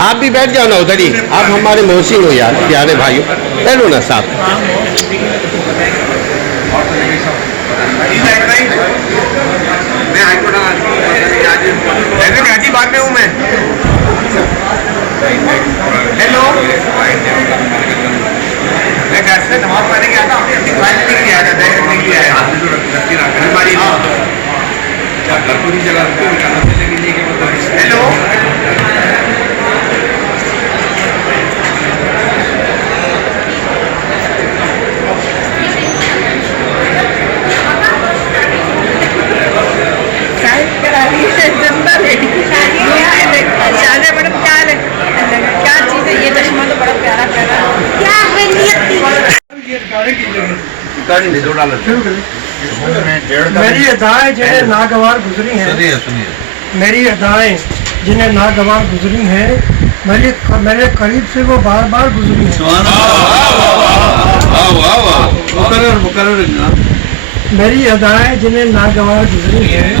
آپ بھی بیٹھ جاؤ نا ادھر ہی, آپ ہمارے محسن ہو یار, پیارے بھائیو, بیٹھو نا صاحب. بعد میں ہوں میں. ہیلو, میں گھر سے نماز پڑھنے گیا تھا, اپنی فائل لے کے آیا تھا, بیگ رکھنے کے لیے آیا. ہیلو, میری ادائیں جنہیں ناگوار گزری ہیں, میری ادائیں جنہیں ناگوار گزری ہیں, میرے قریب سے وہ بار بار گزری ہیں. میری ادائیں جنہیں ناگوار گزری ہیں,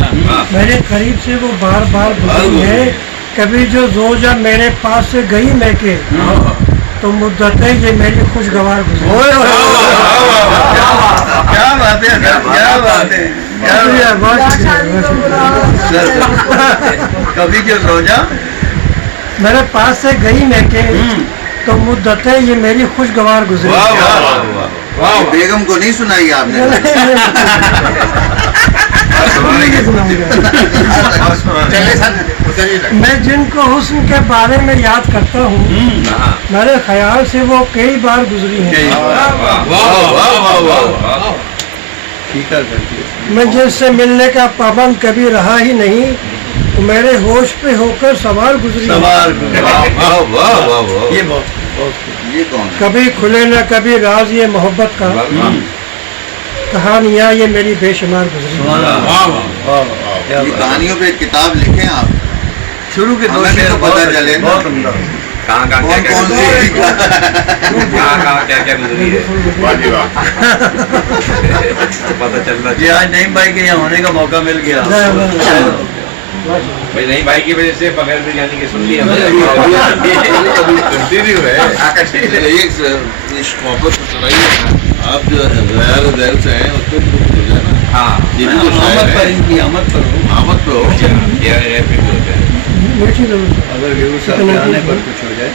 میرے قریب سے وہ بار بار گزری ہیں. کبھی جو زوجہ میرے پاس سے گئی میں کے, تو مدتیں یہ میری خوشگوار گزری. کیا بات ہے, کیا بات ہے. کبھی جو زوجہ میرے پاس سے گئی میں کے, تو مدتیں یہ میری خوشگوار گزری. بیگم کو نہیں سنائی آپ نے؟ میں جن کو حسن کے بارے میں یاد کرتا ہوں, میرے خیال سے وہ کئی بار گزری ہیں. میں جن سے ملنے کا پابند کبھی رہا ہی نہیں, تو میرے ہوش پہ ہو کر سوار گزری. کبھی کھلے نہ کبھی راز یہ محبت کا, کہانیاں یہ میری بے شمار گزری. یہ کہانیوں پہ کتاب لکھیں آپ, شروع کے دو شعر پتہ چلے کہاں کیا گزری ہے. پتہ چلنا یہ آج نعیم بھائی کے یہاں ہونے کا موقع مل گیا. بھائی نعیم بھائی کی وجہ سے بغیر بریانی کے سن لیا محبت سنائیے. آپ جو غیر دیر سے ہیں اس کو ہاں آمد پر ہو اگر ویو صاحب کے آنے پر کچھ ہو جائے.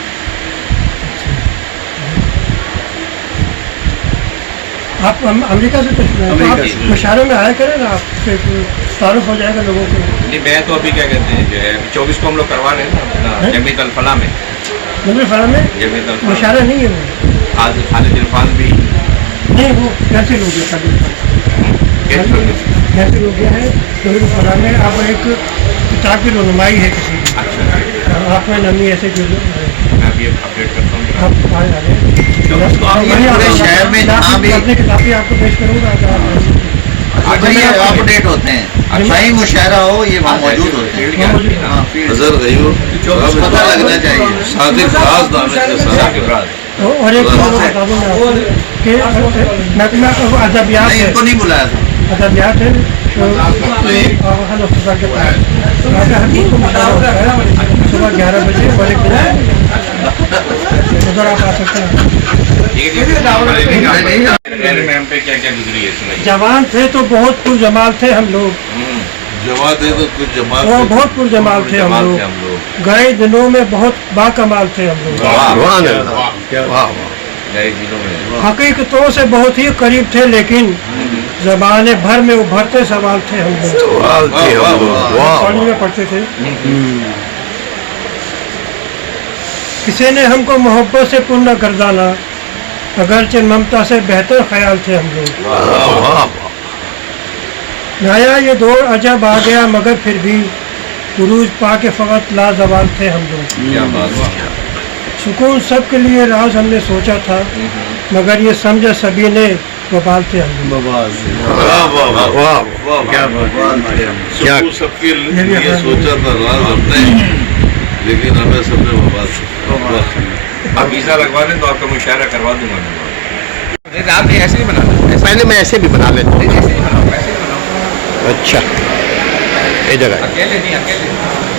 آپ امریکہ سے مشاعرے میں آیا کریں نا, آپ سے تعارف ہو جائے گا لوگوں کو. نہیں میں تو ابھی کیا کہتے ہیں جو ہے 24 کو ہم لوگ کروا رہے ہیں نا جمیعت الفلاح میں. جمیعت الفلاح میں مشاعرہ نہیں ہے وہ, خالد عرفان بھی نہیں, وہ کیسے لوگ ہیں, کیسے لوگ ہیں جمیعت الفلاح میں. آپ ایک کتاب کی رونمائی ہے کسی کی, آپ میں نمی ایسے جو میں ابھی اپڈیٹ کرتا ہوں. آپ آئے آ رہے شہر میں اپنی کتابیں آپ کو پیش کروں گا. اپ ڈیٹ ہوتے ہیں, صحیح مشاعرہ ہو یہ وہاں موجود ہوتے ہیں. پتہ لگنا چاہیے. اور ایک بتا دوں کہ ادبیات ان کو نہیں بلایا تھا. ادبیات ہے صبح 11 بجے ادھر آپ آ سکتے ہیں. جوان تھے تو بہت پرجمال تھے ہم لوگ, بہت پرجمال تھے ہم لوگ. گئے دنوں میں بہت باکمال تھے ہم لوگ. حقیقتوں سے بہت ہی قریب تھے, لیکن زبان بھر میں ابھرتے سوال تھے ہم لوگ. پانی میں پڑھتے تھے. کسی نے ہم کو محبت سے پر نہ گردانا, اگرچہ ممتا سے بہتر خیال تھے ہم لوگ. نیا یہ دور عجب آ گیا, مگر پھر بھی عروج پا کے فقط لازوال تھے ہم لوگ. سکون سب کے لیے راز ہم نے سوچا تھا, مگر یہ سمجھا سبھی نے وبال تھے ہم لوگ. سب کے لیے سوچا تھا راز ہم نے, لیکن ہمیں سب نے وبال. آپ ویزا لگوا لیں تو آپ کا مشاعرہ کروا دوں گا. آپ نے ایسے ہی بنا, پہلے میں ایسے بھی بنا لیتا ہوں. ایسے ہی بناؤ. اچھا ادھر اکیلے نہیں, اکیلے